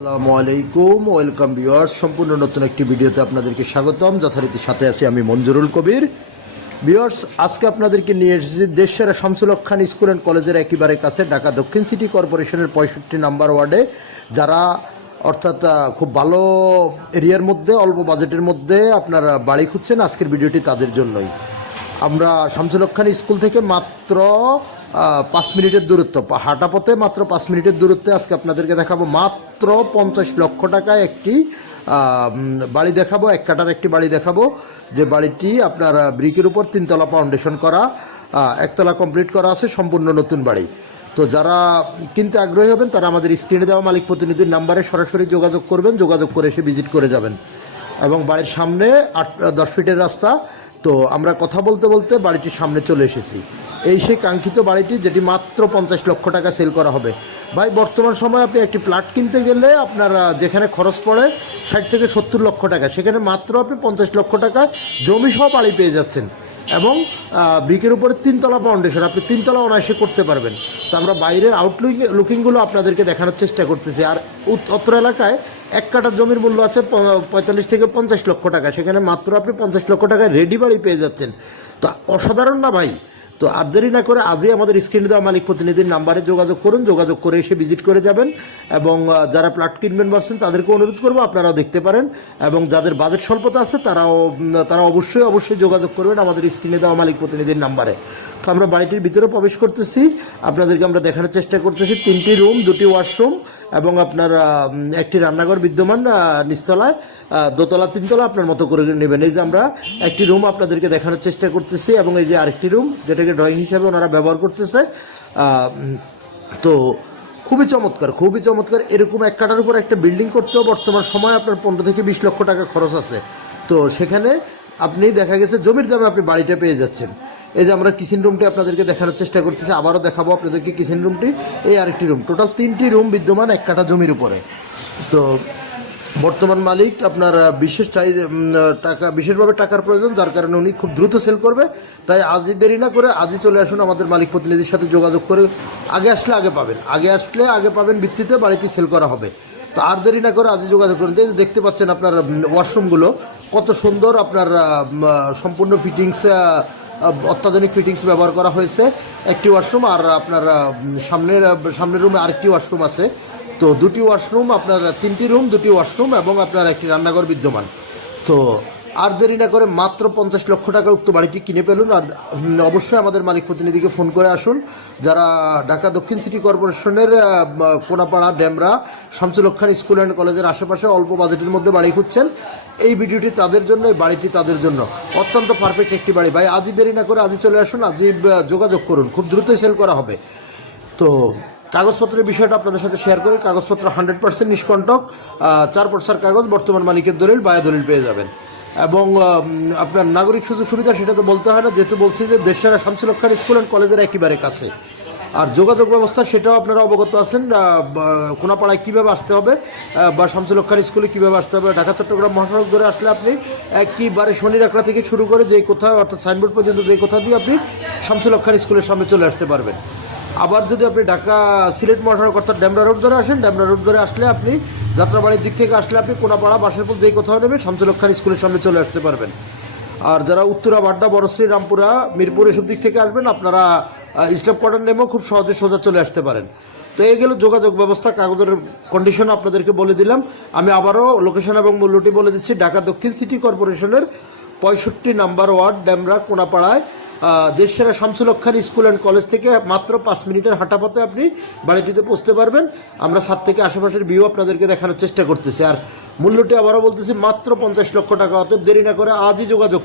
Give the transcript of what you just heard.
আসসালামু আলাইকুম, welcome viewers. সম্পূর্ণ নতুন একটি ভিডিওতে আপনাদেরকে স্বাগতম। যথারীতি সাথে আছি আমি মঞ্জুরুল কবির। ভিউয়ার্স, আজকে আপনাদেরকে নিয়ে এসেছি দেশসেরা শামসুল হক খান স্কুল অ্যান্ড কলেজের একেবারে কাছে ঢাকা দক্ষিণ সিটি কর্পোরেশনের 65 নম্বর ওয়ার্ডে যারা অর্থাৎ খুব ভালো এরিয়ার মধ্যে অল্প বাজেটের মধ্যে আপনারা বাড়ি খুঁজছেন, আজকের ভিডিওটি তাদের জন্যই। আমরা শামসুল হক খান স্কুল থেকে মাত্র 5 মিনিটের দূরত্ব, হাঁটা পথে মাত্র 5 মিনিটের দূরত্বে আজকে আপনাদেরকে দেখাবো মাত্র 50 লক্ষ টাকায় একটি বাড়ি দেখাবো। এক কাটার একটি বাড়ি দেখাবো, যে বাড়িটি আপনার ব্রিকের উপর 3তলা ফাউন্ডেশন করা, একতলা কমপ্লিট করা আছে, সম্পূর্ণ নতুন বাড়ি। তো যারা কিনতে আগ্রহী হবেন তারা আমাদের স্ক্রিনে দেওয়া মালিক প্রতিনিধির নাম্বারে সরাসরি যোগাযোগ করবেন, যোগাযোগ করে এসে ভিজিট করে যাবেন। এবং বাড়ির সামনে 10 ফিটের রাস্তা। তো আমরা কথা বলতে বলতে বাড়িটির সামনে চলে এসেছি। এই সেই কাঙ্ক্ষিত বাড়িটি, যেটি মাত্র 50 লক্ষ টাকা সেল করা হবে। ভাই, বর্তমান সময়ে আপনি একটি প্লট কিনতে গেলে আপনার যেখানে খরচ পড়ে 60 থেকে 70 লক্ষ টাকা, সেখানে মাত্র আপনি 50 লক্ষ টাকা জমি সহ বাড়ি পেয়ে যাচ্ছেন। এবং ব্রিকের উপরে 3তলা ফাউন্ডেশন, আপনি 3তলা অনায়াসে করতে পারবেন। তো আমরা বাইরের লুকিংগুলো আপনাদেরকে দেখানোর চেষ্টা করতেছি। আর অত্র এলাকায় এক কাঠা জমির মূল্য আছে 45 থেকে 50 লক্ষ টাকা, সেখানে মাত্র আপনি 50 লক্ষ টাকায় রেডি বাড়ি পেয়ে যাচ্ছেন। তো অসাধারণ না ভাই? তো আর দেরি না করে আজই আমাদের স্ক্রিনে দেওয়া মালিক প্রতিনিধির নাম্বারে যোগাযোগ করুন, যোগাযোগ করে এসে ভিজিট করে যাবেন। এবং যারা প্লট কিনবেন ভাবছেন তাদেরকে অনুরোধ করবো আপনারাও দেখতে পারেন। এবং যাদের বাজেট স্বল্পতা আছে তারা অবশ্যই যোগাযোগ করবেন আমাদের স্ক্রিনে দেওয়া মালিক প্রতিনিধির নাম্বারে। তো আমরা বাড়িটির ভিতরে প্রবেশ করতেছি, আপনাদেরকে আমরা দেখানোর চেষ্টা করতেছি। 3টি রুম, 2টি ওয়াশরুম এবং আপনার একটি রান্নাঘর বিদ্যমান নিচতলায়, দোতলা 3তলা আপনার মতো করে নেবেন। এই যে আমরা একটি রুম আপনাদেরকে দেখানোর চেষ্টা করতেছি, এবং এই যে আরেকটি রুম যেটাকে ড্রয়িং হিসাবে ওনারা ব্যবহার করতেছে। তো খুবই চমৎকার। এরকম এক কাঠার উপর একটা বিল্ডিং করতেও বর্তমান সময় আপনার 15 থেকে 20 লক্ষ টাকা খরচ আছে। তো সেখানে আপনি দেখা গেছে জমির দামে আপনি বাড়িটা পেয়ে যাচ্ছেন। এই যে আমরা কিচেন রুমটি আপনাদেরকে দেখানোর চেষ্টা করতেছি, আবারও দেখাবো আপনাদেরকে কিচেন রুমটি। এই আরেকটি রুম, টোটাল 3টি রুম বিদ্যমান এক কাঠা জমির উপরে। তো বর্তমান মালিক আপনার বিশেষভাবে টাকার প্রয়োজন, যার কারণে উনি খুব দ্রুত সেল করবে। তাই আজই দেরি না করে আজই চলে আসুন আমাদের মালিক প্রতিনিধির সাথে যোগাযোগ করে। আগে আসলে আগে পাবেন ভিত্তিতে বাড়িটি সেল করা হবে। তো আর দেরি না করে আজই যোগাযোগ করুন। দেখতে পাচ্ছেন আপনার ওয়াশরুমগুলো কত সুন্দর, আপনার সম্পূর্ণ ফিটিংস, অত্যাধুনিক ফিটিংস ব্যবহার করা হয়েছে। একটি ওয়াশরুম, আর আপনার সামনের রুমে আরেকটি ওয়াশরুম আছে। তো 2টি ওয়াশরুম, আপনার 3টি রুম, 2টি ওয়াশরুম এবং আপনার একটি রান্নাঘর বিদ্যমান। তো আর দেরি না করে মাত্র 50 লক্ষ টাকা উক্ত বাড়িটি কিনে ফেলুন। আর অবশ্যই আমাদের মালিক প্রতিনিধিকে ফোন করে আসুন। যারা ঢাকা দক্ষিণ সিটি কর্পোরেশনের কোনাপাড়া, ডেমরা, শামসুল হক খান স্কুল অ্যান্ড কলেজের আশেপাশে অল্প বাজেটের মধ্যে বাড়ি খুঁজছেন, এই ভিডিওটি তাদের জন্য, এই বাড়িটি তাদের জন্য অত্যন্ত পারফেক্ট একটি বাড়ি। ভাই, আজই দেরি না করে আজই চলে আসুন, আজই যোগাযোগ করুন, খুব দ্রুতই সেল করা হবে। তো কাগজপত্রের বিষয়টা আপনাদের সাথে শেয়ার করি। কাগজপত্র 100% নিষ্কণ্টক, 4 পর্সার কাগজ, বর্তমান মালিকের দলিল, বায়া দলিল পেয়ে যাবেন। এবং আপনার নাগরিক সুযোগ সুবিধা সেটা তো বলতে হয় না, যেহেতু বলছি যে দেশসেরা শামসুল হক খান স্কুল অ্যান্ড কলেজের একেবারে কাছে। আর যোগাযোগ ব্যবস্থা সেটাও আপনারা অবগত আছেন, কোনাপাড়ায় কীভাবে আসতে হবে বা শামসুল হক খান স্কুলে কীভাবে আসতে হবে। ঢাকা চট্টগ্রাম মহাসড়ক ধরে আসলে আপনি একেবারে শনি রাখড়া থেকে শুরু করে যেই কোথাও, অর্থাৎ সাইনবোর্ড পর্যন্ত যেই কোথাও দিয়ে আপনি শামসুল হক খান স্কুলের সামনে চলে আসতে পারবেন। আবার যদি আপনি ঢাকা সিলেট মহাসড়ক অর্থাৎ ডেমরা রোড ধরে আসেন, ডেমরা রোড ধরে আসলে আপনি যাত্রাবাড়ির দিক থেকে আসলে আপনি কোনাপাড়া, বাসারপুর যেই কোথাও নেবে শামসুল হক খান স্কুলের সামনে চলে আসতে পারবেন। আর যারা উত্তরা, বাড্ডা, বড়শ্রী, রামপুরা, মিরপুর এসব দিক থেকে আসবেন, আপনারা স্টাফ কোয়ার্টার নেমেও খুব সহজে সোজা চলে আসতে পারেন। তো এই গেল যোগাযোগ ব্যবস্থা, কাগজের কন্ডিশন আপনাদেরকে বলে দিলাম। আমি আবারও লোকেশন এবং মূল্যটি বলে দিচ্ছি। ঢাকা দক্ষিণ সিটি কর্পোরেশনের 65 নম্বর ওয়ার্ড, ডেমরা, কোনাপাড়ায় দেশসেরা Shamsul Haque Khan school and college থেকে মাত্র 5 মিনিটের হাঁটা পথে আপনি বাড়িটিতে পৌঁছতে পারবেন। আমরা ছাদ থেকে আশেপাশের ভিউ আপনাদেরকে দেখানোর চেষ্টা করতেছি। আর মূল্যটি আবারও বলতেছি, মাত্র 50 লক্ষ টাকা। অতএব দেরি না করে আজই যোগাযোগ